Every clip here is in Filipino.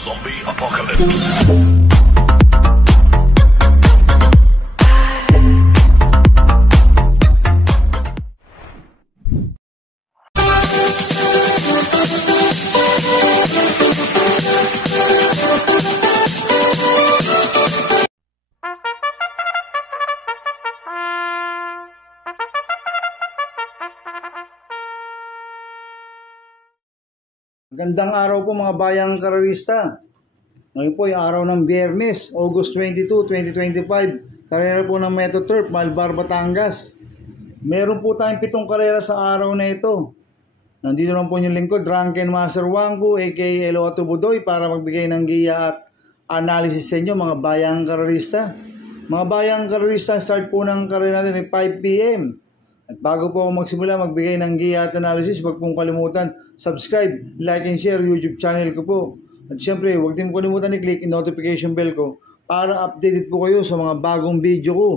Zombie Apocalypse. Magandang araw po mga bayang karerista. Ngayon po yung araw ng Biyernes, August 22, 2025. Karera po ng Metro Turf, Malbar, Batangas. Meron po tayong 7 karera sa araw na ito. Nandito lang po yung lingkod, Drunken Master Wangko, aka Eloato Budoy, para magbigay ng giya at analysis sa inyo mga bayang karerista. Mga bayang karerista, start po ng karera natin ay 5 p.m. At bago po ako magsimula magbigay ng giya at analysis, huwag pong kalimutan subscribe, like and share YouTube channel ko po. At syempre, huwag din po kalimutan i-click yung notification bell ko para updated po kayo sa mga bagong video ko.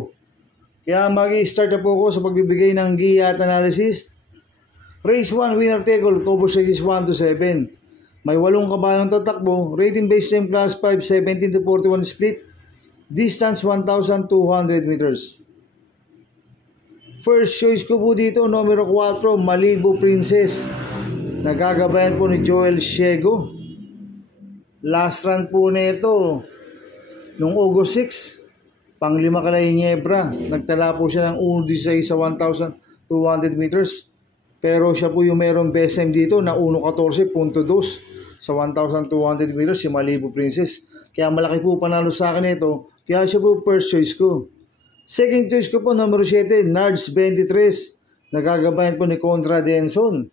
Kaya mag-i-start na po ako sa pagbibigay ng giya at analysis. Race 1, winner take all, cover stages 1 to 7. May 8 kabayang tatakbo, rating based time class 5, 17 to 41 split, distance 1,200 meters. First choice ko po dito, numero 4, Malibu Princess. Nagagabayan po ni Joel Ciego. Last run po nito, nung August 6, pang-5 ka na Ginebra. Nagtala po siya ng 1.16 sa 1,200 meters. Pero siya po yung mayroong best time dito na 1.14.2 sa 1,200 meters, si Malibu Princess. Kaya malaki po panalo sa akin ito. Kaya siya po first choice ko. Second choice ko po, numero 7, Nards 23. Nagagabayan po ni Contra Denson.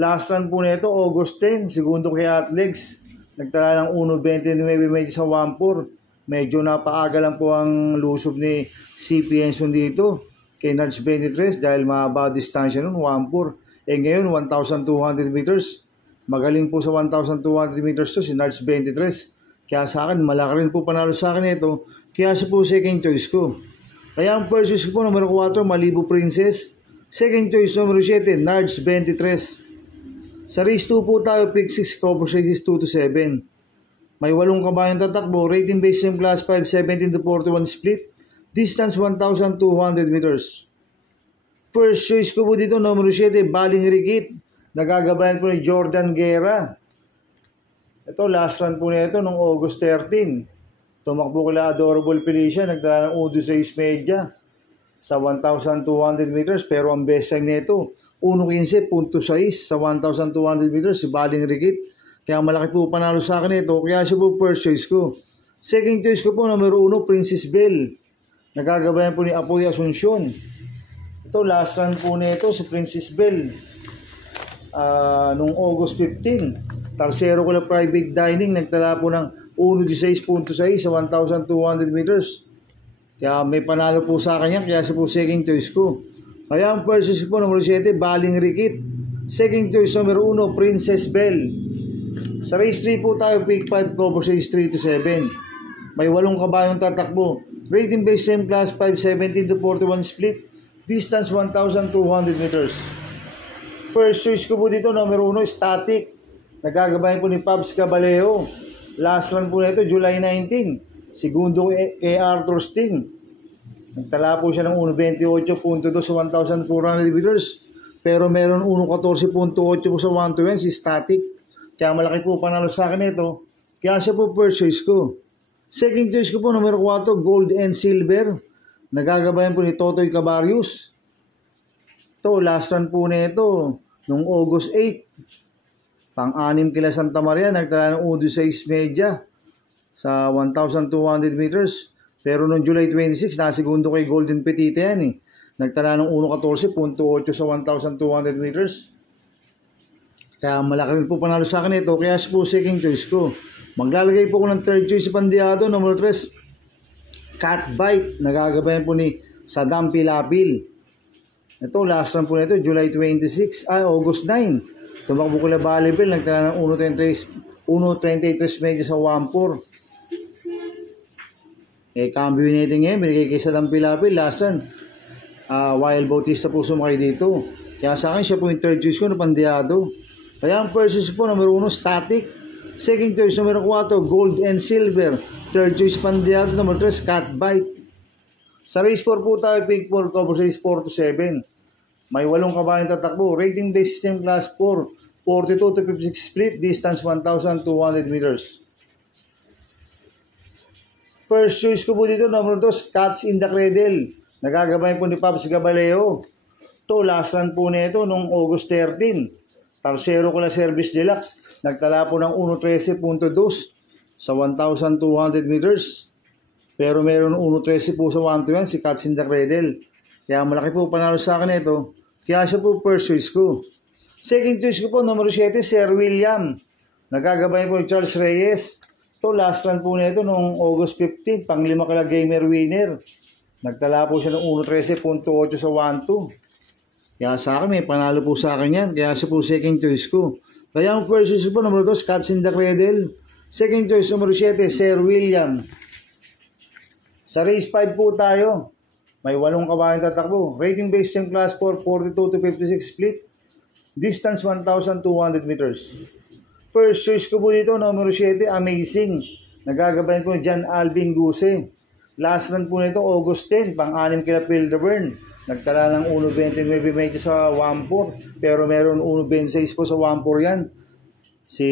Last run po nito, August 10, segundo kay Atlegs. Nagtala ng 1.29 medyo sa 1.4. Medyo napaaga lang po ang lusob ni CP Enson dito kay Nards 23 dahil mahaba distansya nun, 1.4. Ngayon, 1,200 meters. Magaling po sa 1,200 meters to si Nards 23. Kaya sa akin, malaki rin po panalo sa akin ito. Kaya siya po second choice ko. Kaya ang first choice ko po, numero 4, Malibu Princess. Second choice, numero 7, Nards 23. Sa race 2 po tayo, pick 6, cover stages 2 to 7. May 8 kabayang tatakbo, rating based time class 5, 17 to 41 split, distance 1,200 meters. First choice ko po dito, numero 7, Baling Rikit. Nagagabayan po ni Jordan Guerra. Ito, last run po nito nung August 13. Tumakbo kila Adorable Felicia, nagdala ng 1.16 media sa 1,200 meters. Pero ang best time nito, 1.15.6 sa 1,200 meters, si Baling Rikit. Kaya malaki po panalo sa akin ito, kaya siya po first choice ko. Second choice ko po, numero 1, Princess Belle. Nagagabayan po ni Apoy Asuncion. Ito, last run po nito, si Princess Belle. Nung August 15, Tarsero ko lang private dining, nagtala po ng 1.16.6 sa 1,200 meters. Kaya may panalo po sa akin yan, kaya siya po second choice ko. Kaya ang first choice po, numero 7, Baling Rikit. Second choice, numero 1, Princess Belle. Sa race 3 po tayo, pick 5, cover stage 3 to 7. May 8 kabayong tatakbo. Rating based time class 5, 17 to 41 split. Distance 1,200 meters. First choice ko po dito, numero 1, Static. Nagagabayan po ni Pabs Caballero. Last run po nito, July 19. Segundo kay Arthur Sting. Nagtala po siya ng 1.28.2 sa 1,400 meters. Pero meron 1.14.8 po sa 120 si Static. Kaya malaki po panalo sa akin ito. Kaya siya po first choice ko. Second choice ko po, numero 4, Gold and Silver. Nagagabayan po ni Totoy Cabarius. Ito, last run po nito nung August 8. Pang-6 kila Santa Maria, nagtala ng 1.16 media sa 1,200 meters. Pero noong July 26, nasegundo kay Golden Petite yan eh. Nagtala ng 1.14.8 sa 1,200 meters. Kaya malaki rin po panalo sa akin ito, kaya po second choice ko. Maglalagay po ko ng third choice sa Pandiado, numero 3, Catbite. Nagagabayan po ni Saddam Pilapil. Ito, last run po nito, July 26, August 9. Tumakbo ko na volleyball, nagtala ng 1.33 medyo sa 1.4. Cambio natin ngayon, binigay kay Saddam Pilapil, last run. Wild Bautista po sumakay dito. Kaya sa akin, siya po yung third choice ko na Pandiado. Kaya ang first choice po, numero 1, Static. Second choice, numero 4, Gold and Silver. Third choice, Pandiado. Number 3, Catbite. Sa race 4 po tayo, pick 4, cover race 4 to 7. May 8 kabayan tatakbo. Rating based system class 4, 42 to 56 split, distance 1,200 meters. First choice ko po dito, number 2, Cats in the Cradle. Nagagabay po ni Pops Gabaleo. Ito, last run po nito noong August 13. Tarsero ko la Service Deluxe. Nagtala po ng 1.13.2 sa 1,200 meters. Pero meron 1.13 po sa 1-2 yan, si Cats in the Cradle. Kaya malaki po panalo sa akin ito. Kaya siya po first choice ko. Second choice ko po, number 7, Sir William. Nagagabay po ni Charles Reyes. Ito, last run po nito noong August 15, pang-5 kala gamer winner. Nagtala po siya ng 1.13.8 sa 1-2. Kaya sa akin, may panalo po sa akin yan. Kaya siya po second choice ko. Kaya ang first choice po, number 2, Cats in the Cradle. Second choice, number 7, Sir William. Sa race 5 po tayo. May 8 kabayan tatakbo. Rating based in class 4, 42 to 56 split. Distance 1,200 meters. First choice ko po dito, numero 7, Amazing. Nagagabayan ko ni John Alvin Guse. Last run po nito, August 10, pang-6 kila Pilderburn. Nagtala ng 1.29 medyo sa 1.4. Pero meron 1.26 po sa 1.4 yan. Si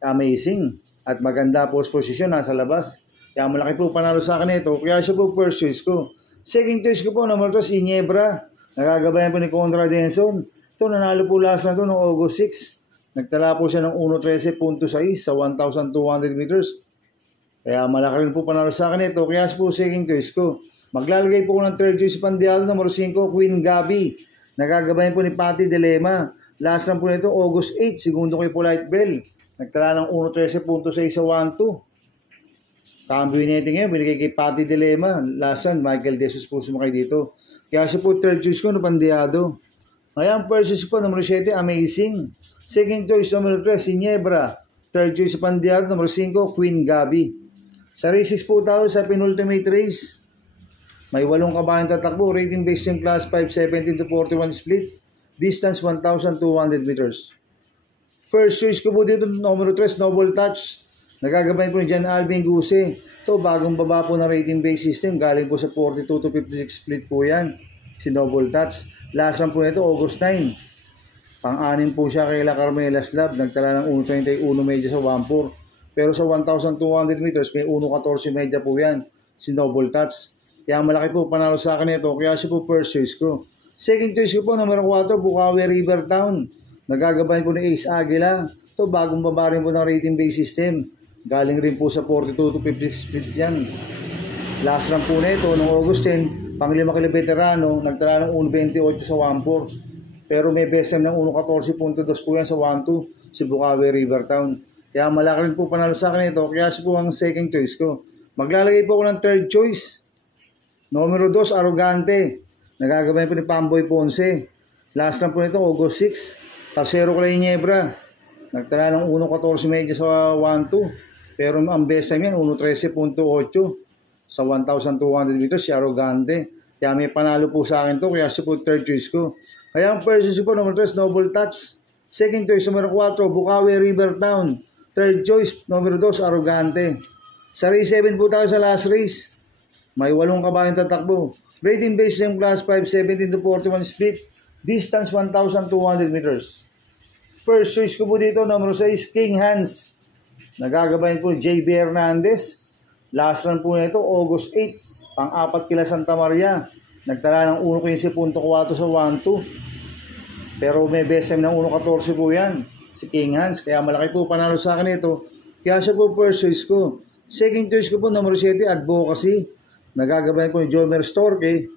Amazing. At maganda po posisyon, nasa labas. Kaya malaki po panalo sa akin ito. Kaya siya po first choice ko. Second choice ko po, numero 2, Ginebra. Nagagabayan po ni Contra Denson. Ito, nanalo po last na ito noong August 6. Nagtala po siya ng 1.13.6 sa 1,200 meters. Kaya malaki rin po panalo sa akin ito. Kaya po second choice ko. Maglalagay po ko ng third choice Pandiado, numero 5, Queen Gabi. Nagagabayan po ni Patty Dilema. Last run po nito, August 8, segundo kay Polite Bell. Nagtala ng 1.13.6 sa 1-2. Cambio netting ngayon, binigay kay Patty Dilema. Last run, Michael De Jesus po sumakay dito. Kaya siya po third choice ko na Pandiado. Ngayon, first choice po, numero 7, Amazing. Second choice, numero 3, Ginebra. Third choice, Pandiado, numero 5, Queen Gabi. Sa race 6 po tayo sa penultimate race. May 8 kabayan tatakbo. Rating based in class 5, 17 to 41 split. Distance 1,200 meters. First choice ko po dito, numero 3, Noble Touch. Nagagabayan po ni John Alvin Guse. Ito, bagong baba po ng rating based system. Galing po sa 42 to 56 split po yan. Si Noble Touch. Last run po nito, August 9. Pang-6 po siya kay La Carmela Slab. Nagtala ng 1.31 medya sa 1.4. Pero sa 1,200 meters, may 1.14 medya po yan. Si Noble Touch. Kaya malaki po panalo sa akin ito. Kaya siya po first choice ko. Second choice ko po, numero 4, Bukawi River Town. Nagagabayan po ni Ace Aguila. Ito, bagong baba rin po ng rating based system. Galing rin po sa 42 to 56 split yan. Last run po nito, noong August 10, pang-5 kila veterano, nagtala ng 1.28 sa 1.4. Pero may BSM ng 1.14.2 po yan sa 1-2, si Bukawi River Town. Kaya malaki rin po panalo sa akin ito, kaya siya po ang second choice ko. Maglalagay po ako ng third choice. Numero 2, Arrogante. Nagagabayan po ni Pamboy Ponce. Last run po nito, August 6. Tarsero ko lang Ginebra. Nagtala ng 1.14 medya sa 1-2. Pero ang BSM yan, 1.13.8 sa 1,200 meters, si Arrogante. Kaya may panalo po sa akin to, kaya siya po third choice ko. Kaya ang first choice po, number 3, Noble Touch. Second choice, numero 4, Bukawi River Town. Third choice, numero 2, Arrogante. Sa race 7 po tayo sa last race. May 8 kabayan tatakbo. Rating based ng class 5, 17 to 41 split. Distance 1,200 meters. First choice ko po dito, numero 6, King Hans. Nagagabayan po JB Hernandez. Last run po nito, August 8. Pang-4 kila Santa Maria. Nagtala ng 1.15.4 sa 1-2. Pero may BSM ng 1.14 po yan. Si King Hans. Kaya malaki po panalo sa akin ito. Kaya siya po first choice ko. Second choice ko po, numero 7, Advocacy. Nagagabayan po ni Jomer Storke.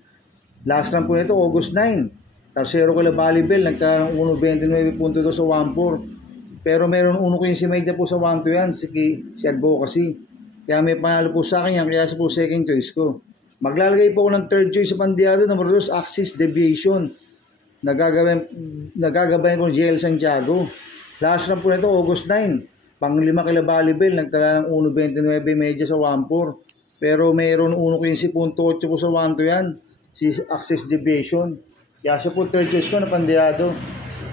Last run po nito, August 9. Tarsero ko la Balibel. Nagtala ng 1.29.2 sa 1.4. Pero meron 1.15 medya po sa 1-2 yan. Si Advocacy. Kaya may panalo po sa akin yan. Kaya siya po second choice ko. Maglalagay po ako ng third choice sa Pandiado, number 2, Axis Deviation. Nagagabayan po ni JL Santiago. Last run po nito, August 9. Pang-5 kila Balibel, nagtala ng 1.29 medya sa 1.4. Pero mayroon 1.15.8 po sa 1-2 yan. Si Axis Deviation. Kaya siya po third choice ko na Pandiado.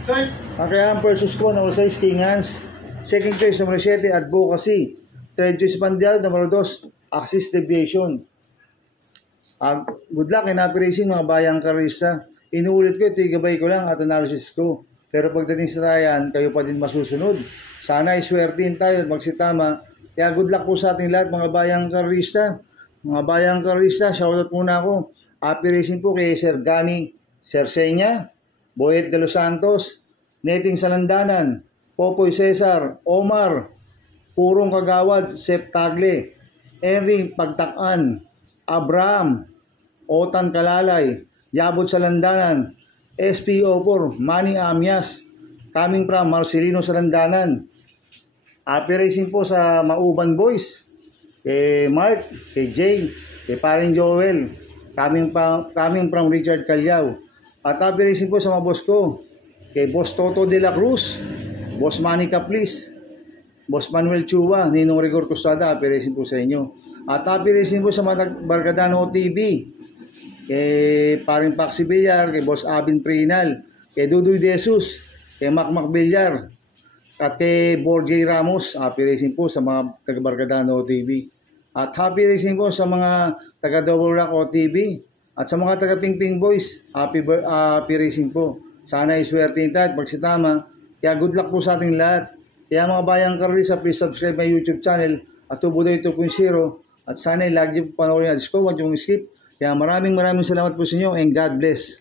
Kaya ang first choice ko, number 6, King Hans. Second choice, numero 7, advocacy. Third choice, pandial. Numero 2, axis deviation. Good luck in happy racing mga bayang karista. Inuulit ko, ito igabay ko lang at analysis ko. Pero pagdating sa Ryan, kayo pa din masusunod. Sana iswertin tayo at magsitama. Kaya good luck po sa ating lahat mga bayang karista. Mga bayang karista, shoutout muna ako. Happy racing po kay Sir Gani Cerceña, Boyet de los Santos, Neting Salandanan, Popoy Cesar, Omar, Purong Kagawad, Sep Tagle, Henry Pagtakan, Abraham, Otan Kalalay, Yabot Salandanan, SPO4, Manny Amias, coming from Marcelino Salandanan. Happy racing po sa Mauban Boys, kay Mark, kay Jay, kay Paring Joel, coming from Richard Calyao. At happy racing po sa mga boss ko, kay Boss Toto de la Cruz, Boss Manny Caplis, Boss Manuel Chua, Ninong Rigor Costada, happy racing po sa inyo. At happy racing po sa mga Barkadano TV, kay Paring Paxi Villar, kay Boss Abin Prinal, kay Dudoy Jesus, kay Macmac Villar, at kay Borjay Ramos. Happy racing po sa mga taga Barkadano TV. At happy racing po sa mga taga Double Rock OTV. At sa mga taga Ping Boys, happy racing po. Sana iswertin tayo at magsitama. Kaya good luck po sa ating lahat. Kaya mga bayang karisa, please subscribe my YouTube channel at Tubudoy 2.0. At sana lagi po panoorin at huwag yung skip. Kaya maraming salamat po sa inyo and God bless.